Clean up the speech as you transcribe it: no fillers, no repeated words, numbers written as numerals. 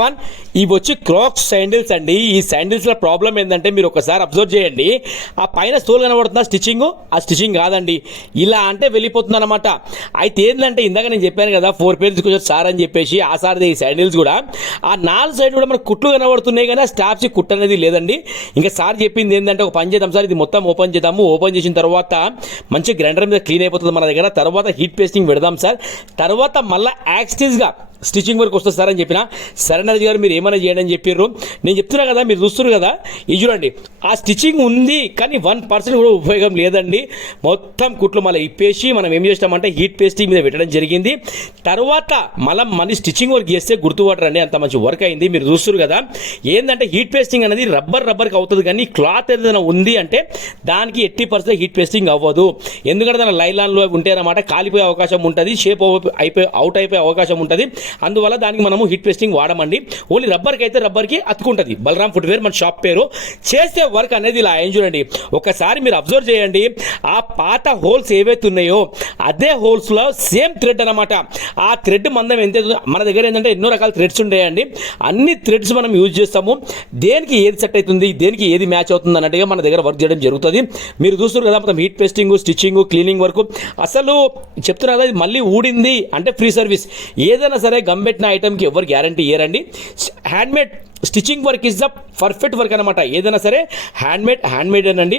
One ఇవి వచ్చి cracks sandals అండి. ఈ శాండిల్స్ లో ప్రాబ్లం ఏంటంటే మీరు ఒకసారి అబ్జర్వ్ చేయండి, ఆ పైన సోల్ కనబడుతున్న స్టిచ్చింగ్, ఆ స్టిచ్చింగ్ కాదండి, ఇలా అంటే వెళ్ళిపోతుంది అనమాట. అయితే ఏంటంటే ఇందాక నేను చెప్పాను కదా 4 పేర్లు తీసుకొచ్చారు సార్ అని చెప్పేసి, ఆ సార్ ఈ శాండిల్స్ కూడా ఆ 4 సైడ్ కూడా మనకు కుట్లు కనబడుతున్నాయి కానీ ఆ స్టాప్స్ కుట్టు అనేది లేదండి. ఇంకా సార్ చెప్పింది ఏంటంటే ఒక పని చేద్దాం సార్, ఇది మొత్తం ఓపెన్ చేద్దాము, ఓపెన్ చేసిన తర్వాత మంచి గ్రైండర్ మీద క్లీన్ అయిపోతుంది మన దగ్గర, తర్వాత హీట్ పేస్టింగ్ పెడదాం సార్, తర్వాత మళ్ళీ యాక్స్టీజ్గా స్టిచ్చింగ్ వరకు వస్తుంది సార్ అని చెప్పిన. సరేనర్జీ గారు మీరు ఏమైనా చేయండి అని చెప్పారు. నేను చెప్తున్నా కదా, మీరు చూస్తున్నారు కదా, ఇది చూడండి ఆ స్టిచ్చింగ్ ఉంది కానీ 1% కూడా ఉపయోగం లేదండి. మొత్తం కుట్లు మళ్ళీ ఇప్పేసి మనం ఏం చేస్తామంటే హీట్ పేస్టింగ్ మీద పెట్టడం జరిగింది. తర్వాత మళ్ళీ స్టిచ్చింగ్ వర్క్ చేస్తే గుర్తుపట్టరండి, అంత మంచి వర్క్ అయింది. మీరు చూస్తున్నారు కదా, ఏంటంటే హీట్ పేస్టింగ్ అనేది రబ్బర్కి అవుతుంది కానీ క్లాత్ ఏదైనా ఉంది అంటే దానికి 80% హీట్ పేస్టింగ్ అవ్వదు. ఎందుకంటే దాని లైలాన్లో ఉంటే అన్నమాట కాలిపోయే అవకాశం ఉంటుంది, షేప్ అవుట్ అయిపోయే అవకాశం ఉంటుంది. అందువల్ల దానికి మనము హీట్ పేస్టింగ్ వాడమండి. ఓన్లీ రబ్బర్కి అయితే రబ్బర్కి అతుకుంటుంది. బలరామ్ ఫుట్వేర్ మన షాప్ పేరు. చేసే వర్క్ అనేది ఇలా ఏం చూడండి, ఒకసారి మీరు అబ్జర్వ్ చేయండి, ఆ పాత హోల్స్ ఏవైతే ఉన్నాయో అదే హోల్స్లో సేమ్ థ్రెడ్ అనమాట. ఆ థ్రెడ్ మందం ఎంత మన దగ్గర ఏంటంటే ఎన్నో రకాల థ్రెడ్స్ ఉంటాయండి, అన్ని థ్రెడ్స్ మనం యూజ్ చేస్తాము. దేనికి ఏది సెట్ అవుతుంది, దేనికి ఏది మ్యాచ్ అవుతుంది అన్నట్టుగా మన దగ్గర వర్క్ చేయడం జరుగుతుంది. మీరు చూస్తారు కదా మొత్తం heat pasting, stitching, cleaning work. అసలు చెప్తున్నారు కదా, ఇది మళ్ళీ ఊడింది అంటే ఫ్రీ సర్వీస్. ఏదైనా సరే గంబెట్టిన ఐటమ్కి ఎవరు గ్యారంటీ ఇయ్యరండి. Handmade stitching work is the perfect work అనమాట. ఏదైనా సరే హ్యాండ్మేడ్ అనండి.